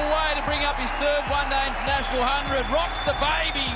wonderful way to bring up his third one-day international 100. Rocks the baby.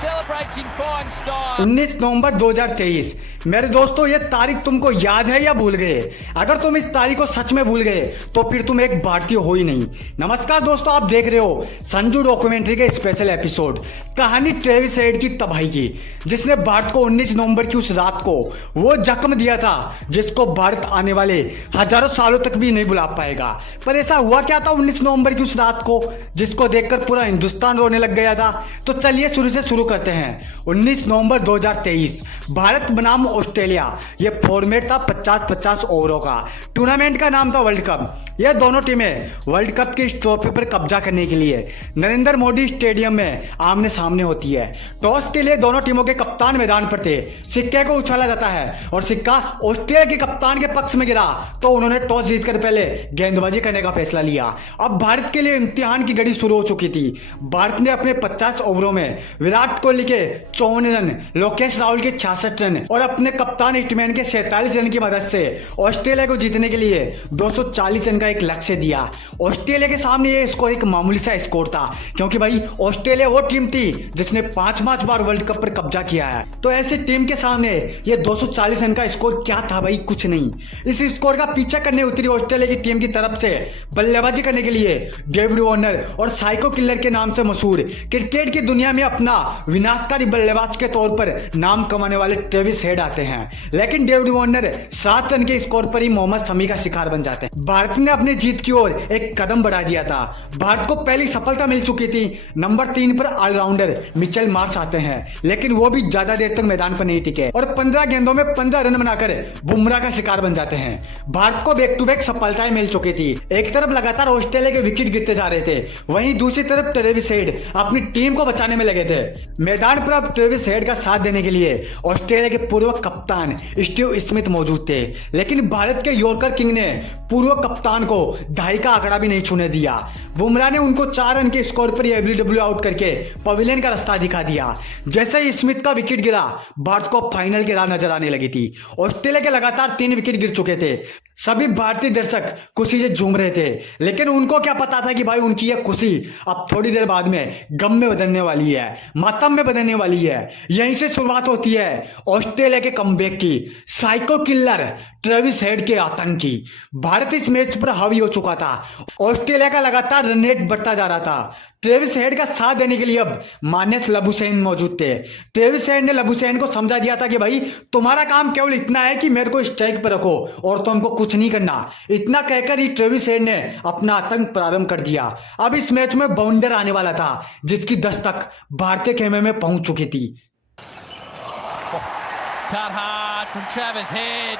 Celebrates in fine style. 19 नवंबर 2023। मेरे दोस्तों, ये तारीख तुमको याद है या भूल गए? अगर तुम इस तारीख को सच में भूल गए तो फिर तुम एक भारतीय हो ही नहीं। नमस्कार दोस्तों, आप देख रहे हो संजू डॉक्यूमेंट्री के स्पेशल एपिसोड, कहानी ट्रेविस हेड की तबाही की, जिसने भारत को 19 नवंबर की उस रात को वो जख्म दिया था जिसको भारत आने वाले हजारों सालों तक भी नहीं भुला पाएगा। पर ऐसा हुआ क्या था 19 नवंबर की उस रात को जिसको देखकर पूरा हिंदुस्तान रोने लग गया था? तो चलिए शुरू करते हैं। 19 नवंबर 2023, भारत बनाम ऑस्ट्रेलिया, ये फॉर्मेट था 50-50 ओवरों का। टूर्नामेंट का नाम था वर्ल्ड कप। ये दोनों टीमें वर्ल्ड कप की इस ट्रॉफी पर कब्जा करने के लिए नरेंद्र मोदी स्टेडियम में आमने सामने होती है। टॉस के लिए दोनों टीमों के कप्तान मैदान पर थे। सिक्के को उछाला जाता है और सिक्का ऑस्ट्रेलिया के कप्तान के पक्ष में गिरा तो उन्होंने टॉस जीतकर पहले गेंदबाजी करने का फैसला लिया। अब भारत के लिए इम्तिहान की घड़ी शुरू हो चुकी थी। भारत ने अपने 50 ओवरों में विराट कोहली के 54 रन, लोकेश राहुल के 66 रन और अपने कप्तान हिटमैन के 47 रन की मदद से ऑस्ट्रेलिया को जीतने के लिए 240 रन का एक लक्ष्य दिया। ऑस्ट्रेलिया के सामने ये स्कोर एक मामूली सा स्कोर था, क्योंकि भाई ऑस्ट्रेलिया वो टीम थी जिसने 5 बार वर्ल्ड कप पर कब्जा किया है। तो ऐसी टीम के सामने ये 240 रन का स्कोर क्या था भाई? कुछ नहीं। इस स्कोर का पीछा करने उतरी ऑस्ट्रेलिया की टीम की तरफ से बल्लेबाजी करने के लिए डेविड वार्नर और साइको किलर के नाम से मशहूर क्रिकेट की दुनिया में अपना विनाशकारी बल्लेबाज के तौर पर नाम कमाने वाले ट्रेविस हेड आते हैं। लेकिन डेविड वार्नर 7 रन के स्कोर पर ही मोहम्मद शमी का शिकार बन जाते हैं। भारत ने अपनी जीत की ओर एक कदम बढ़ा दिया था। भारत को पहली सफलता मिल चुकी थी। नंबर 3 पर ऑलराउंडर मिचेल मार्श आते हैं, लेकिन वो भी ज्यादा देर तक मैदान पर नहीं टिके और 15 गेंदों में 15 रन बनाकर बुमराह का शिकार बन जाते हैं। भारत को बैक टू बैक सफलताएं मिल चुकी थी। एक तरफ लगातार ऑस्ट्रेलिया के विकेट गिरते जा रहे थे, वहीं दूसरी तरफ ट्रेविस हेड अपनी टीम को बचाने में लगे थे। मैदान पर अब ट्रेविस हेड का साथ देने के लिए ऑस्ट्रेलिया के पूर्व कप्तान स्टीव स्मिथ मौजूद थे, लेकिन भारत के यॉर्कर किंग ने पूर्व कप्तान को 2.5 का आंकड़ा भी नहीं छूने दिया। बुमराह ने उनको 4 रन के स्कोर पर एलबीडब्ल्यू आउट करके पवेलियन का रास्ता दिखा दिया। जैसे ही स्मिथ का विकेट गिरा, भारत को फाइनल की राह नजर आने लगी थी। ऑस्ट्रेलिया के लगातार 3 विकेट गिर चुके थे। सभी भारतीय दर्शक खुशी से झूम रहे थे, लेकिन उनको क्या पता था कि भाई उनकी यह खुशी अब थोड़ी देर बाद में गम में बदलने वाली है, मातम में बदलने वाली है। यहीं से शुरुआत होती है ऑस्ट्रेलिया के कमबैक की, साइको किलर ट्रेविस हेड के आतंक की। भारत इस मैच पर हावी हो चुका था। ऑस्ट्रेलिया का लगातार रन रेट बढ़ता जा रहा था। ट्रेविस हेड का साथ देने के लिए अब मानस लबुशेन मौजूद थे। ट्रेविस हेड ने लबुशेन को समझा दिया था कि भाई तुम्हारा काम केवल इतना है कि मेरे को स्ट्राइक पर रखो और तुमको कुछ नहीं करना। इतना कहकर ही ट्रेविस हेड ने अपना आतंक प्रारंभ कर दिया। अब इस मैच में बाउंडर आने वाला था जिसकी दस्तक भारतीय खेमे में पहुंच चुकी थी। Cut hard from Travis Head.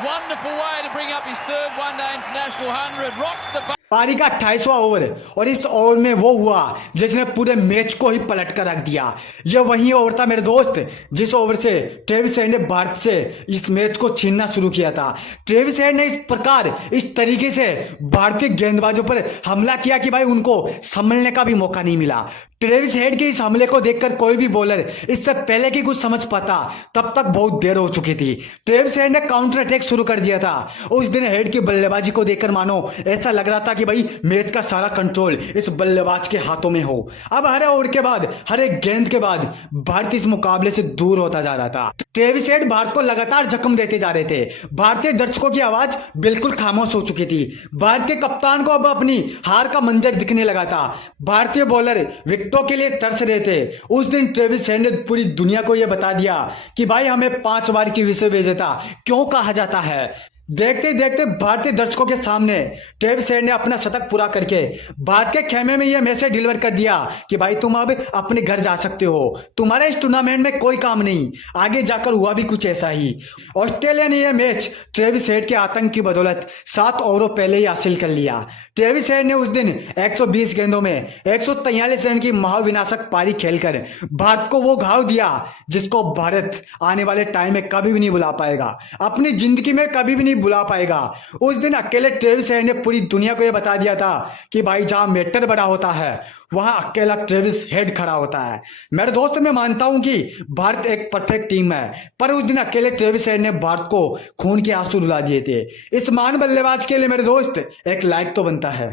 Wonderful way to bring up his third one-day international 100. Rocks the पारी का 28वां ओवर और इस ओवर में वो हुआ जिसने पूरे मैच को ही पलट कर रख दिया। यह वही ओवर था मेरे दोस्त जिस ओवर से ट्रेविस हेड ने भारत से इस मैच को छीनना शुरू किया था। ट्रेविस हेड ने इस प्रकार इस तरीके से भारतीय गेंदबाजों पर हमला किया कि भाई उनको संभलने का भी मौका नहीं मिला। ट्रेविस हेड के इस हमले को देखकर कोई भी बॉलर इससे पहले कि कुछ समझ पाता तब तक बहुत देर हो चुकी थी। ट्रेविस हेड ने काउंटर अटैक शुरू कर दिया था। उस दिन हेड की बल्लेबाजी को देखकर मानो ऐसा लग रहा था कि भाई मैच का सारा कंट्रोल इस बल्लेबाज के हाथों में हो। अब हर ओवर के बाद, हर एक गेंद के बाद भारत इस मुकाबले से दूर होता जा रहा था। ट्रेविस हेड भारत को लगातार जख्म देते जा रहे थे। भारतीय दर्शकों की आवाज बिल्कुल खामोश हो चुकी थी। भारत के कप्तान को अब अपनी हार का मंजर दिखने लगा था। भारतीय बॉलर विकेटों के लिए तरस रहे थे। उस दिन ट्रेविस हेड ने पूरी दुनिया को यह बता दिया कि भाई हमें 5 बार की विश्व विजेता क्यों कहा जाता है। देखते देखते भारतीय दर्शकों के सामने ट्रेविस हेड ने अपना शतक पूरा करके भारत के खेमे में यह मैसेज डिलीवर कर दिया कि भाई तुम अब अपने घर जा सकते हो, तुम्हारे इस टूर्नामेंट में कोई काम नहीं। आगे जाकर हुआ भी कुछ ऐसा ही। ऑस्ट्रेलिया ने यह मैच ट्रेविस हेड के आतंक की बदौलत 7 ओवरों पहले ही हासिल कर लिया। ट्रेविस हेड ने उस दिन 120 गेंदों में 143 रन की महाविनाशक पारी खेलकर भारत को वो घाव दिया जिसको भारत आने वाले टाइम में कभी भी नहीं भुला पाएगा, अपनी जिंदगी में कभी भी नहीं भुला पाएगा। उस दिन अकेले ट्रेविस हेड ने पूरी दुनिया को यह बता दिया था कि भाई जहां मैटर बड़ा होता है वहां अकेला ट्रेविस हेड खड़ा होता है। मेरे दोस्त, मैं मानता हूं कि भारत एक परफेक्ट टीम है, पर उस दिन अकेले ट्रेविस हेड ने भारत को खून के आंसू रुला दिए थे। इस महान बल्लेबाज के लिए मेरे दोस्त एक लाइक तो बनता है।